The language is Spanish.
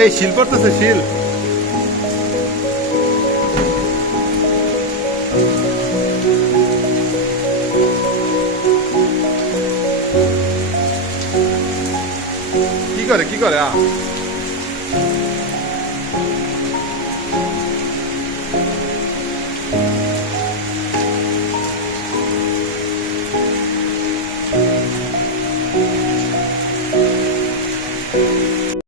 এই শিল পড়তেছে শিল 几个嘞？几个嘞啊？